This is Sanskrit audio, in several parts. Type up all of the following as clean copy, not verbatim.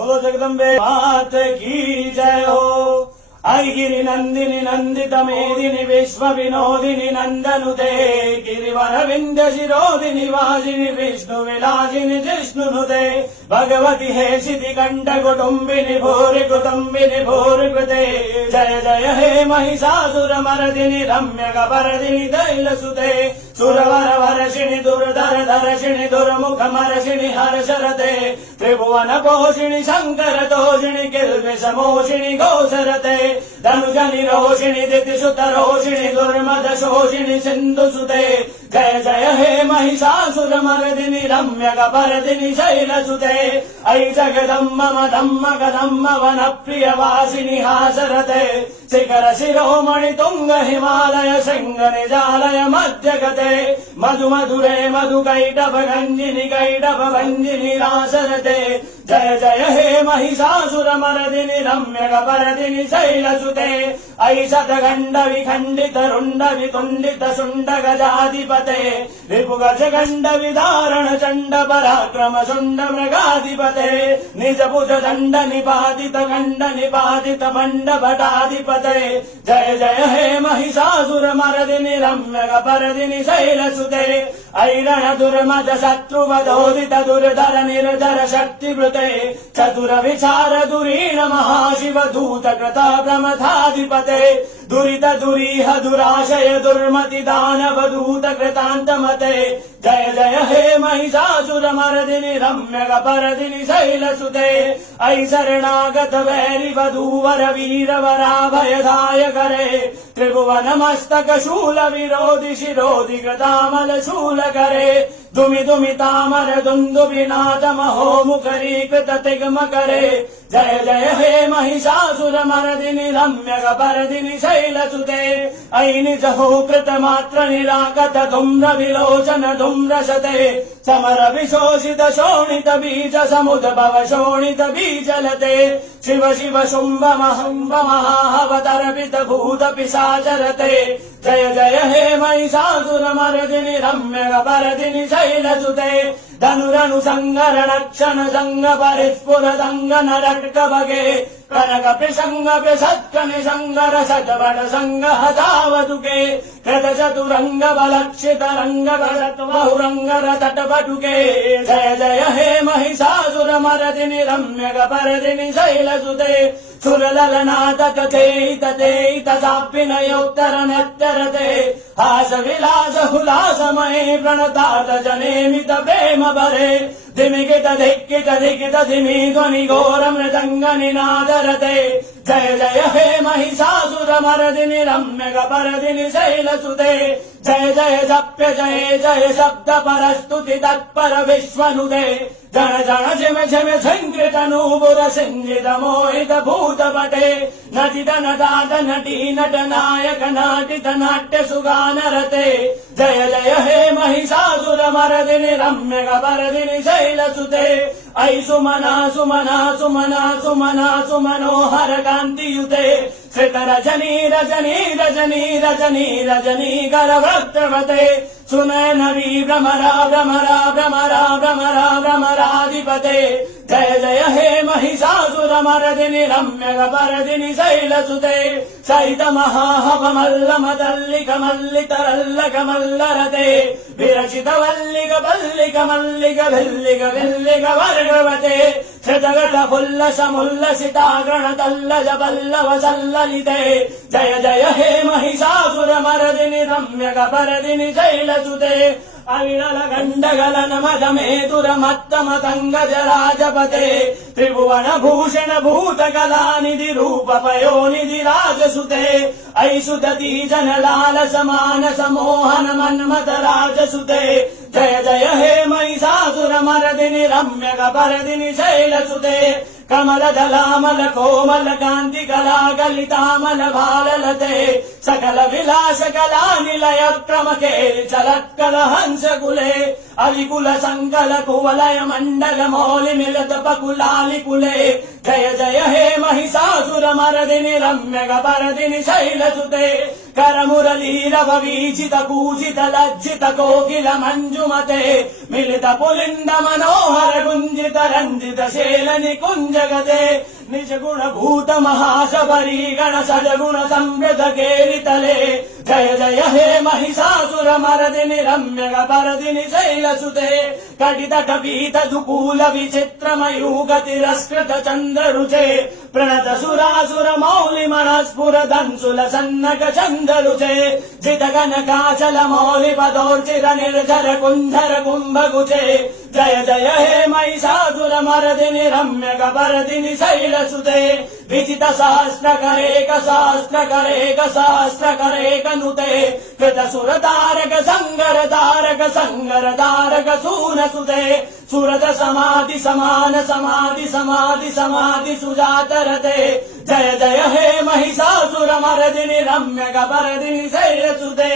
बोलो जगदम्बे मात की जय हो। गिरि नंदिनी नंदित मेदिनी विश्व विनोदिनी नंदनुते गिरिवर विंध्य शिरोदिनी वासिनी विष्णु विलासिनी जिष्णुनुते भगवती हे शिति कंठ कुटुंबिनी भूरि कुटुंबिनी भूरि कृते जय जय हे महिषासुर मर्दिनी रम्य कपर्दिनी दैलसुते सुरवर वर्षिणि दुर्धर दर्शिणि दुर्मुख मर्षिणि हर्षरते त्रिभुवन पोषिणि शंकर तोषिणि किल्बिष मोषिणि घोषरते धनुजनि रोषिणि दितिसुत रोषिणि दुर्मद शोषिणि सिन्धुसुते जय जय हे महिषासुर मर्दिनि रम्य कपर्दिनि शैलसुते अयि जगदम्ब मदम्ब कदम्ब वन प्रिय वासिनि हासरते शिखर शिरोमणि तुंग हिमालय शृंग निजालय मध्य गते मधु मधुरे मधु कैटभ गंजिनि कैटभ भंजिनि रासरते जय जय हे महिषासुर मर्दिनि रम्य कपर्दिनि शैलसुते अयि शतगंड विखंडित रुंड वितुंडित शुंड गजाधिपते रिपुगज गंड विदारण चंड पराक्रम शुंड मृगाधिपते निज भुज दंड निपातित गंड निपातित मंड भटाधिपते जय जय हे महिषासुर मर्दिनि रम्य कपर्दिनि शैलसुते ऐरण दुर्मद शत्रु वधोदित दुर्धर निर्धर शक्तिवृते चतुर विचार दुरीण महाशिव दूत कृता प्रमथाधिपते दुरित दुरीह दुराशय दुर्मति दानव दूत कृतान्तमते जय जय हे महिषासुर मर्दिनि रम्य कपर्दिनि शैलसुते अयि शरणागत वैरि वधूवर वीर वराभयदाय करे त्रिभुवन मस्तक शूल विरोधि शिरोधि कृतामल शूल करे दुमि दुमि तामर दुन्दुभि नाद महो मुखरी कृत तिग्म करे जय जय हे महिषासुर मर्दिनि रम्य कपर्दिनि शैलसुते अयि निज हो कृत मात्र निराकत धूम्र विलोचन धूम्रशते समर विशोषित शोणित बीज समुद्भव शोणित बीजलते शिव शिव शुंभ महंभ महावतर्पित भूत पिशाचरते जय जय हे महिषासुर मर्दिनि रम्य कपर्दिनि शैलसुते धनुरनु संगर क्षण संग परिस्फुर दंग नरक बगे कनक प्रसंग प्रसत्क निसंगर सतवट संग हतावतुके कृत चतुरंग बलक्षित रंग भरत बहुरंग तटपटुके जय जय हे महिषासुर मर्दिनि रम्य कपर्दिनि शैलसुते सुरललना तते तते तदापिनयोत्तर नत्यरते हास विलास हुलासमये प्रणतात जनेमित प्रेम भरे धिमिकित धिक्कित धिकित धिमि ध्वनि घोर मृदंग निनादरते जय जय हे महिषासुर मर्दिनि रम्य कपर्दिनि शैलसुते जय जय जप्य जय जय शब्द परस्तुति तत्पर विश्वनुदे जन जन झिम झिम झंकृत नूपुर सिंहित मोहित भूतपटे नटित नटाट नटी नट नायक नाटित नाट्य सुगानरते जय जय हे महिषासुर मर्दिनि रम्य कपर्दिनि शैलसुते अयि सुमना सुमना सुमना सुमना सुमनोहर कान्तियुते श्रित रजनी रजनी रजनी रजनी रजनी कर वक्त्रवते सुनयनवी भ्रमरा भ्रमरा भ्रमरा भ्रमरा भ्रमराधिपते जय जय हे महिषासुर मर्दिनि रम्य कपर्दिनि शैलसुते सहित महाहव मल्ल मदल्लिक मल्लित रल्लक मल्लरते विरचित वल्लिक बल्लिक मल्लिक भिल्लिक भिल्लिक वर्गवते श्रुतगट फुल्लस मुल्लसिताग्रण तल्लज पल्लव सल्ललिते जय जय हे महिषासुर मर्दिनि रम्य कपर्दिनि शैलसुते अविरल गंडगलन मदमेतुर मत्तमतंग जराजपते त्रिभुवन भूषण भूत कलानिधि रूप पयोनिधि राजसुते अयि सुदती जन लाल समान समोहन मन्मथ राजसुते जय जय हे महिषासुर मर्दिनि रम्य कपर्दिनि शैलसुते कमल दलामल कोमल कांति कला गलितामल भाललते सकल विलास कला निलय क्रमके चलत्कल हंस कुले अविकुल संकल कुवलय मंडल मौलि मिलत पकुलालि कुले जय जय हे महिषासुर मर्दिनि रम्य कपर्दिनि शैलसुते करमुरलीरव वीचित कूजित लज्जित कोकिल मञ्जुमते मिलित पुलिन्द मनोहर गुञ्जित रञ्जित शेल निकुञ्जगते निज गुण भूत महाशबरी गण सजगुण संवृत केलितले जय जय हे महिषासुर मर्दिनि रम्य परदिनि शैलसुते कटितट पीत दुकूल विचित्र मयूख तिरस्कृत चन्द्र रुचे प्रणत सुरासुर मौलि मनस्फुर धंसुल सन्नक चन्द रुचे जित कनकाचल मौलि पदोर्चित निर्झर कुंझर कुंभगुचे जय जय हे महिषासुर मर्दिनि रम्य परदिनि शैलसुते विजित सहस्र करेक नुते कृत सुर तारक संगर तारक सून सुते सुरत समाधि समाधि सुजात रते जय जय हे महिषासुर मर्दिनि रम्य परदिनि शैलसुते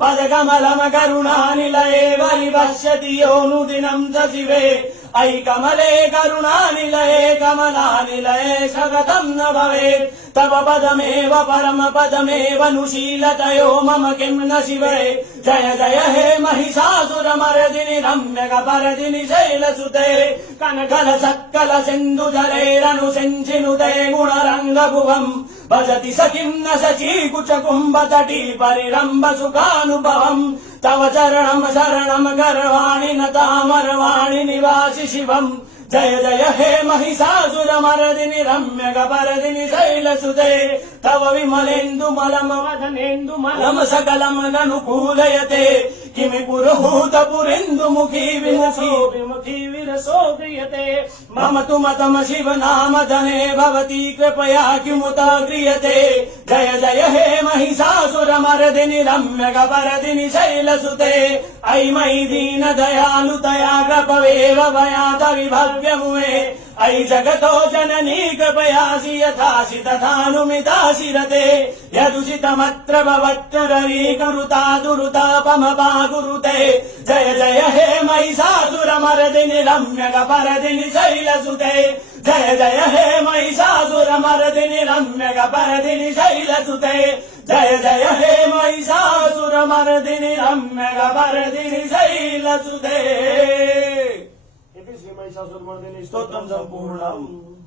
पद कमलम करुणानिलये वरिवश्यति योनुदिनं च शिवे अयि कमले करुणानिलये कमलानिलये स्वगतं न भवेत् तव पदमेव परम पदमेव नुशीलतयो मम किं न शिवे जय जय हे महिषासुर मर्दिनि रम्य परदिनि शैलसुते कनकल सक्कल सिन्धु जलेरनु सिञ्चिनुते गुणरङ्ग भुवम् भजति सखिं न शची कुच कुम्भ तटी परिरम्भ सुखानुभवम् तव चरणं शरणं गर्वाणि न तामरवाणि निवासि शिवम् जय जय हे महिषासुर मर्दिनि रम्य परदिनि शैलसुते तव विमलेन्दु मलम वदनेन्दु मलम सकलम अनुकूलयते किमि पुरुहूत पुरेन्दु मुखी विमुखी विरसो क्रियते मम तु मतम शिव नाम धने भवती कृपया किमुत क्रियते जय जय हे महिषासुर मर्दिनि रम्य परदिनि शैलसुते अयि मयि दीन दयालुतया कृपवेव भयात विभव्यमुवे अयि जगतो जननी कृपयासि यथासि तथानुमितासि रते यदुचितमत्र भवत्तुररी कुरुता दुरुतापमपाकुरुते जय जय हे महिषासुर मर्दिनि रम्य परदिनि शैलसुते जय जय हे महिषासुर मर्दिनि रम्य परदिनि शैलसुते जय जय हे महिषासुर मर्दिनि रम्य परदिनि शैलसुते। श्री महिषासुरमर्दिनि स्तोत्रं सम्पूर्णम्।